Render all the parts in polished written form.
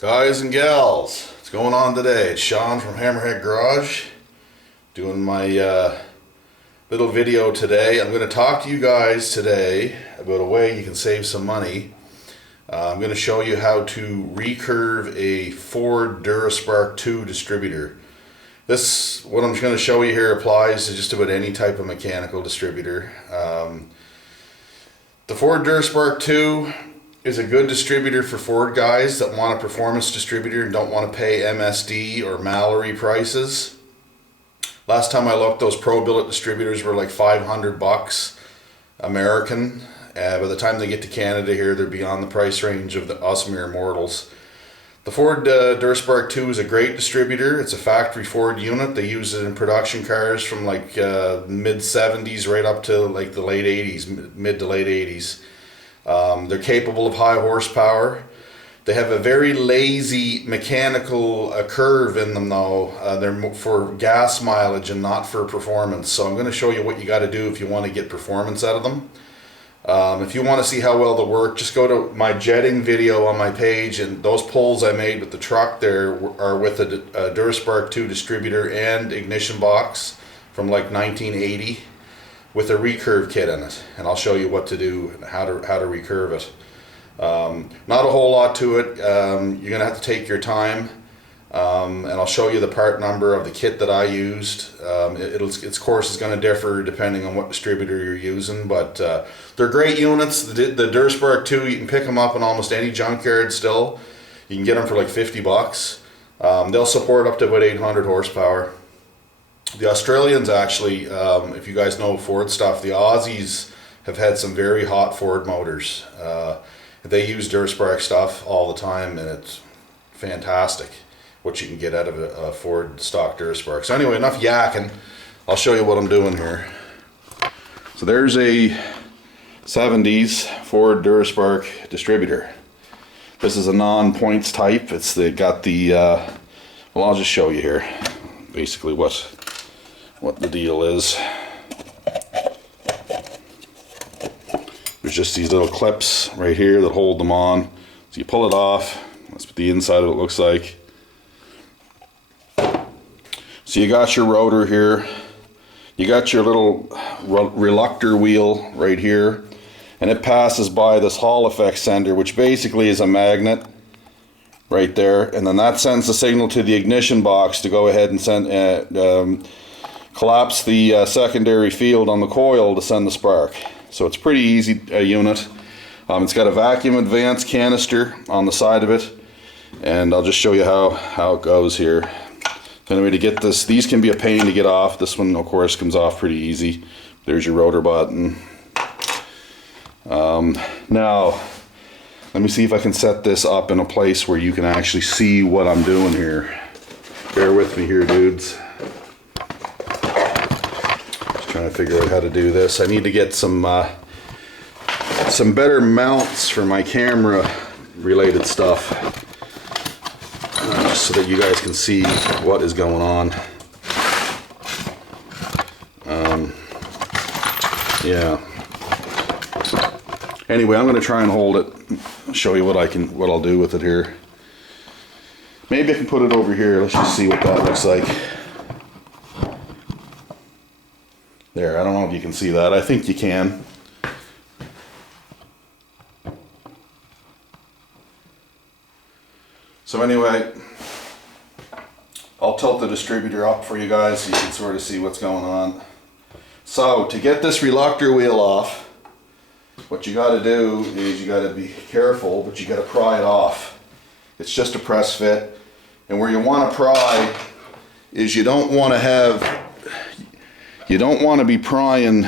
Guys and gals, what's going on today? It's Sean from Hammerhead Garage doing my little video today. I'm going to talk to you guys today about a way you can save some money. I'm going to show you how to recurve a Ford Duraspark 2 distributor. What I'm going to show you here applies to just about any type of mechanical distributor. The Ford Duraspark 2 is a good distributor for Ford guys that want a performance distributor and don't want to pay MSD or Mallory prices. Last time I looked, those Pro Billet distributors were like $500 American. By the time they get to Canada here, they're beyond the price range of us mere mortals. The Ford Duraspark 2 is a great distributor. It's a factory Ford unit. They use it in production cars from like mid 70s right up to like the late 80s, mid to late 80s. They're capable of high horsepower. They have a very lazy mechanical curve in them though. They're for gas mileage and not for performance. So I'm going to show you what you got to do if you want to get performance out of them. If you want to see how well they work, just go to my jetting video on my page, and those pulls I made with the truck there are with a Duraspark 2 distributor and ignition box from like 1980. With a recurve kit in it, and I'll show you what to do and how to recurve it. Not a whole lot to it. You're gonna have to take your time, and I'll show you the part number of the kit that I used. Its course is going to differ depending on what distributor you're using, but they're great units. The Duraspark 2, you can pick them up in almost any junkyard still. You can get them for like $50. They'll support up to about 800 horsepower. The Australians actually, if you guys know Ford stuff, the Aussies have had some very hot Ford motors. They use Duraspark stuff all the time, and it's fantastic what you can get out of a Ford stock Duraspark. So anyway, enough yakking. I'll show you what I'm doing here. So there's a 70s Ford Duraspark distributor. This is a non-points type. Got the, well, I'll just show you here basically what the deal is. There's just these little clips right here that hold them on. So you pull it off. That's what the inside of it looks like. So you got your rotor here. You got your little reluctor wheel right here, and it passes by this Hall effect sender, which basically is a magnet right there, and then that sends the signal to the ignition box to go ahead and send collapse the secondary field on the coil to send the spark. So it's pretty easy unit. It's got a vacuum advance canister on the side of it, and I'll just show you how it goes here. Anyway, to get this, these can be a pain to get off. This one, of course, comes off pretty easy. There's your rotor button. Now, let me see if I can set this up in a place where you can actually see what I'm doing here. Bear with me here, dudes. Trying to figure out how to do this. I need to get some better mounts for my camera related stuff, so that you guys can see what is going on. Yeah. Anyway, I'm going to try and hold it. Show you what I'll do with it here. Maybe I can put it over here. Let's just see what that looks like. There, I don't know if you can see that. I think you can. So anyway, I'll tilt the distributor up for you guys so you can sort of see what's going on. So to get this reluctor wheel off, what you got to do is you got to be careful, but you got to pry it off. It's just a press fit, and where you want to pry is you don't want to be prying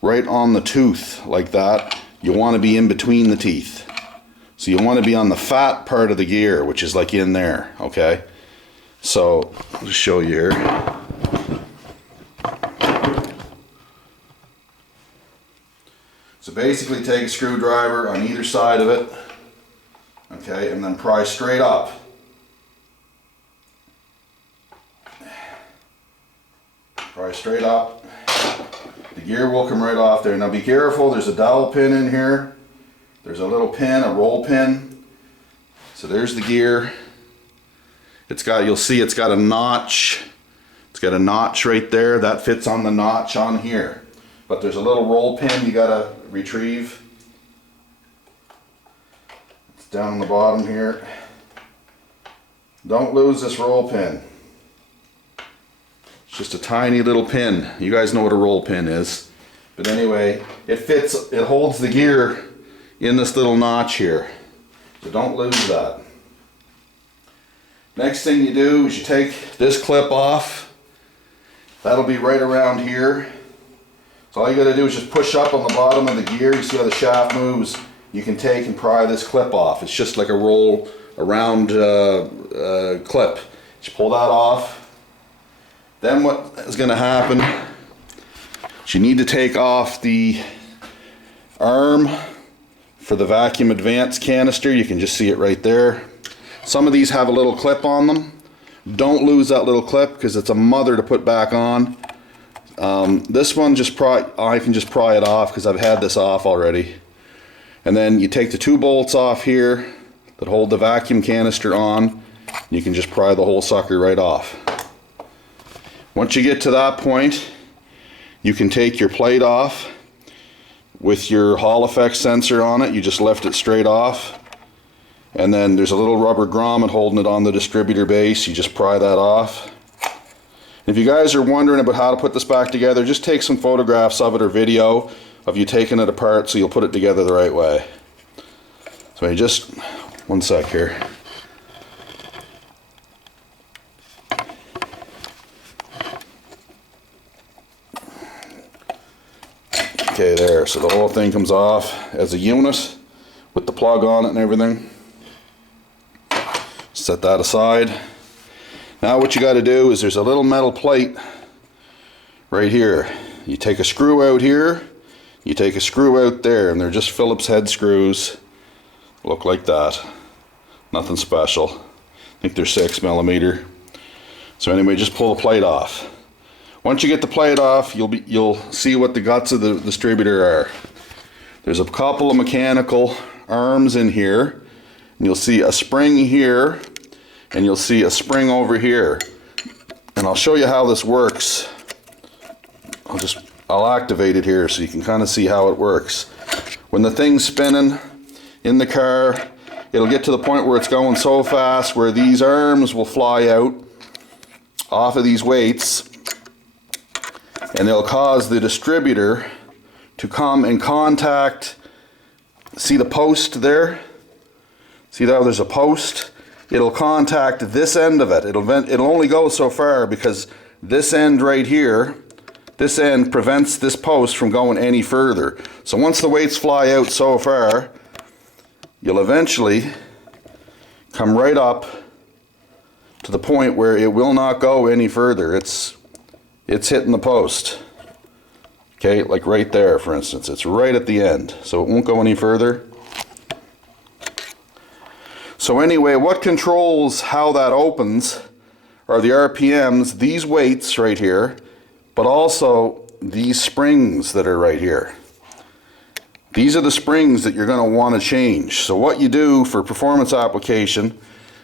right on the tooth like that. You want to be in between the teeth. So you want to be on the fat part of the gear, which is like in there, okay? So I'll just show you here. So basically take a screwdriver on either side of it, okay, and then pry straight up. Pry straight up. The gear will come right off there. Now be careful, there's a dowel pin in here. There's a little pin, a roll pin. So there's the gear. It's got, you'll see it's got a notch. It's got a notch right there. That fits on the notch on here. But there's a little roll pin you gotta retrieve. It's down on the bottom here. Don't lose this roll pin. It's just a tiny little pin. You guys know what a roll pin is. But anyway, it fits, it holds the gear in this little notch here. So don't lose that. Next thing you do is you take this clip off. That'll be right around here. So all you gotta do is just push up on the bottom of the gear. You see how the shaft moves? You can take and pry this clip off. It's just like a roll around clip. Just pull that off. Then what is gonna happen is you need to take off the arm for the vacuum advance canister. You can just see it right there. Some of these have a little clip on them. Don't lose that little clip because it's a mother to put back on. This one I can just pry it off because I've had this off already. And then you take the 2 bolts off here that hold the vacuum canister on. You can just pry the whole sucker right off. Once you get to that point, you can take your plate off with your Hall effect sensor on it. You just lift it straight off. And then there's a little rubber grommet holding it on the distributor base. You just pry that off. If you guys are wondering about how to put this back together, just take some photographs of it or video of you taking it apart so you'll put it together the right way. So you just, one sec here. Okay, there, so the whole thing comes off as a unit with the plug on it and everything. Set that aside. Now what you got to do is there's a little metal plate right here. You take a screw out here, you take a screw out there, and they're just Phillips head screws. Look like that. Nothing special. I think they're 6mm. So anyway, just pull the plate off. Once you get the plate off, you'll see what the guts of the distributor are. There's a couple of mechanical arms in here, and you'll see a spring here, and you'll see a spring over here. And I'll show you how this works. I'll activate it here so you can kind of see how it works. When the thing's spinning in the car, it'll get to the point where it's going so fast where these arms will fly out off of these weights, and they'll cause the distributor to come in contact. See the post there? See how there's a post? It'll contact this end of it. It'll only go so far because this end right here, this end prevents this post from going any further. So once the weights fly out so far, you'll eventually come right up to the point where it will not go any further. It's hitting the post. Okay, like right there, for instance. It's right at the end, so it won't go any further. So anyway, what controls how that opens are the RPMs, these weights right here, but also these springs that are right here. These are the springs that you're going to want to change. So what you do for performance application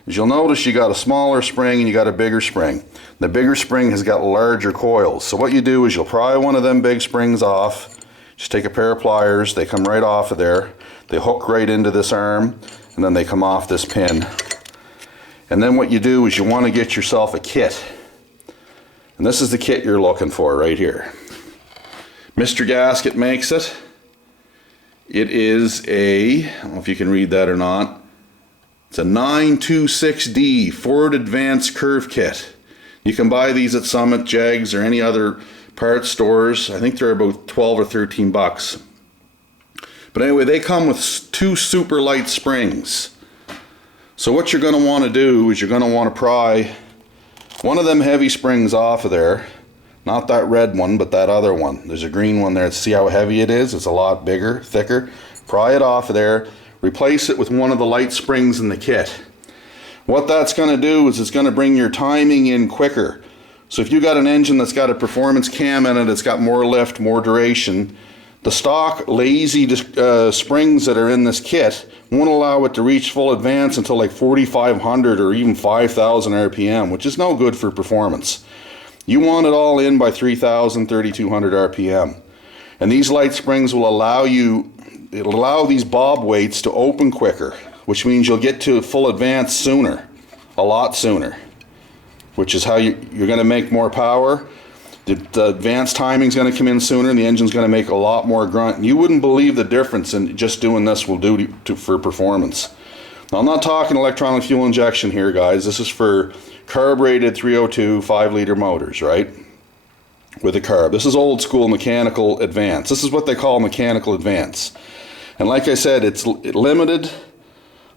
is you'll notice you got a smaller spring and you got a bigger spring. The bigger spring has got larger coils. So what you do is you'll pry one of them big springs off, just take a pair of pliers, they come right off of there, they hook right into this arm, and then they come off this pin. And then what you do is you want to get yourself a kit. And this is the kit you're looking for right here. Mr. Gasket makes it. It is I don't know if you can read that or not. It's a 926D Ford Advanced Curve Kit. You can buy these at Summit, Jags, or any other parts stores. I think they're about 12 or 13 bucks. But anyway, they come with 2 super light springs. So what you're going to want to do is you're going to want to pry one of them heavy springs off of there. Not that red one, but that other one. There's a green one there. See how heavy it is? It's a lot bigger, thicker. Pry it off of there. Replace it with one of the light springs in the kit. What that's going to do is it's going to bring your timing in quicker. So if you got an engine that's got a performance cam in it, it's got more lift, more duration, the stock lazy springs that are in this kit won't allow it to reach full advance until like 4,500 or even 5,000 RPM, which is no good for performance. You want it all in by 3,000, 3,200 RPM. And these light springs will it'll allow these bob weights to open quicker, which means you'll get to full advance sooner, a lot sooner, which is how you're going to make more power. The advanced timing is going to come in sooner, and the engine's going to make a lot more grunt. You wouldn't believe the difference in just doing this will do for performance. Now, I'm not talking electronic fuel injection here, guys. This is for carbureted 302 5-liter motors, right? With a carb. This is old school mechanical advance. This is what they call mechanical advance. And like I said, it's limited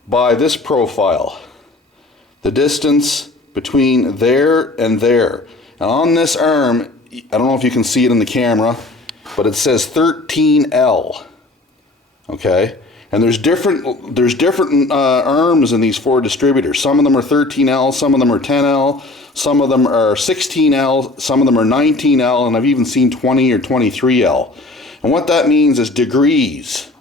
by this profile. The distance between there and there. And on this arm, I don't know if you can see it in the camera, but it says 13L. Okay? And there's different arms in these 4 distributors. Some of them are 13L, some of them are 10L, some of them are 16L, some of them are 19L, and I've even seen 20 or 23L. And what that means is degrees.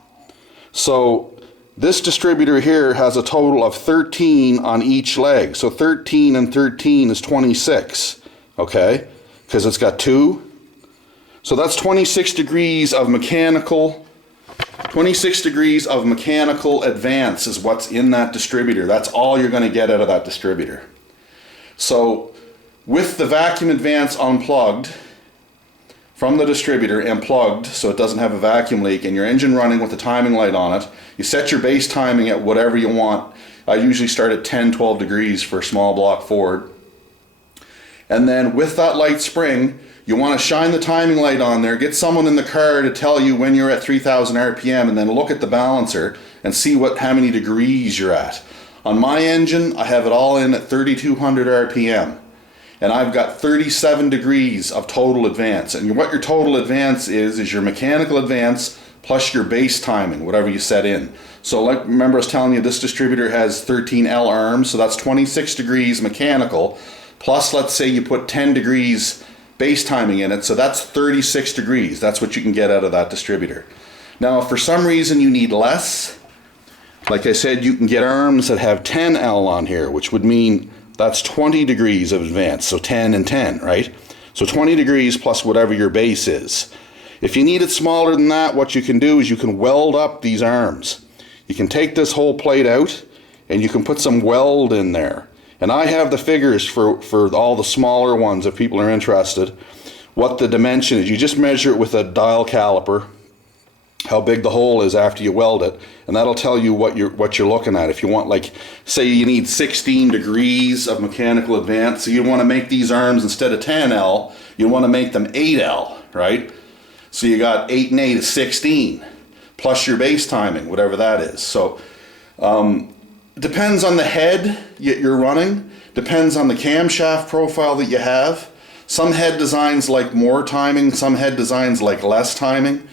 So this distributor here has a total of 13 on each leg. So 13 and 13 is 26. Okay? Because it's got 2. So that's 26 degrees of mechanical. 26 degrees of mechanical advance is what's in that distributor. That's all you're going to get out of that distributor. So with the vacuum advance unplugged from the distributor and plugged so it doesn't have a vacuum leak, and your engine running with the timing light on it, you set your base timing at whatever you want. I usually start at 10, 12 degrees for a small block Ford. And then with that light spring, you want to shine the timing light on there, get someone in the car to tell you when you're at 3,000 RPM, and then look at the balancer and see how many degrees you're at. On my engine, I have it all in at 3,200 RPM. And I've got 37 degrees of total advance. And what your total advance is your mechanical advance plus your base timing, whatever you set in. So like, remember I was telling you this distributor has 13L arms, so that's 26 degrees mechanical. Plus, let's say you put 10 degrees base timing in it, so that's 36 degrees. That's what you can get out of that distributor. Now, if for some reason you need less, like I said, you can get arms that have 10L on here, which would mean that's 20 degrees of advance, so 10 and 10, right? So 20 degrees plus whatever your base is. If you need it smaller than that, what you can do is you can weld up these arms. You can take this whole plate out, and you can put some weld in there. And I have the figures for all the smaller ones if people are interested. What the dimension is, you just measure it with a dial caliper, how big the hole is after you weld it, and that'll tell you what you're looking at. If you want, like, say you need 16 degrees of mechanical advance, so you want to make these arms instead of 10L, you want to make them 8L, right? So you got 8 and 8 is 16, plus your base timing, whatever that is. So depends on the head you're running, depends on the camshaft profile that you have. Some head designs like more timing, some head designs like less timing.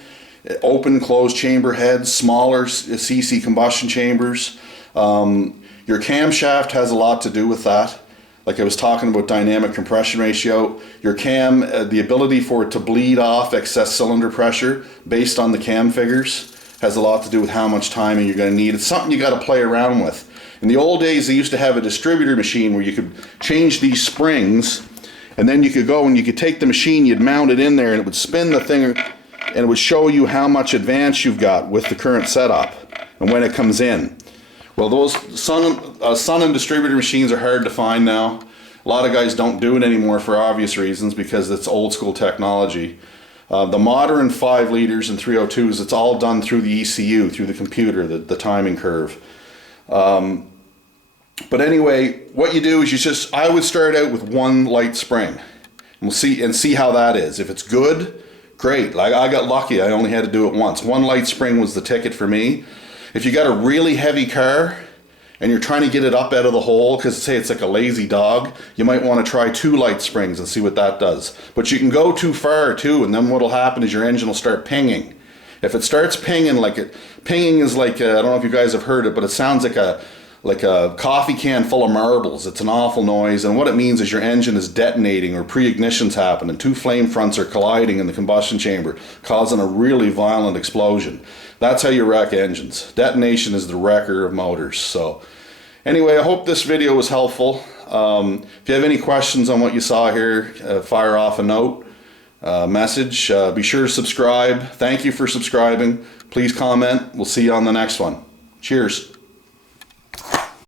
Open, closed chamber heads, smaller CC combustion chambers. Your camshaft has a lot to do with that. Like I was talking about dynamic compression ratio. Your cam, the ability for it to bleed off excess cylinder pressure based on the cam figures has a lot to do with how much timing you're going to need. It's something you got to play around with. In the old days, they used to have a distributor machine where you could change these springs, and then you could go and you could take the machine, you'd mount it in there, and it would spin the thing, and it would show you how much advance you've got with the current setup and when it comes in. Well, those Sun and distributor machines are hard to find now. A lot of guys don't do it anymore for obvious reasons because it's old school technology. The modern 5 liters and 302s, it's all done through the ECU, through the computer, the timing curve. But anyway, what you do is I would start out with one light spring. We'll see how that is. If it's good, great. Like I got lucky, I only had to do it once. One light spring was the ticket for me. If you got a really heavy car and you're trying to get it up out of the hole, because say it's like a lazy dog, you might want to try 2 light springs and see what that does. But you can go too far too, and then what'll happen is your engine will start pinging. If it starts pinging, pinging is like, I don't know if you guys have heard it, but it sounds like like a coffee can full of marbles. It's an awful noise, and what it means is your engine is detonating or pre-ignition's happening. Two flame fronts are colliding in the combustion chamber, causing a really violent explosion. That's how you wreck engines. Detonation is the wrecker of motors. So anyway, I hope this video was helpful. If you have any questions on what you saw here, fire off a note, message. Be sure to subscribe. Thank you for subscribing. Please comment. We'll see you on the next one. Cheers.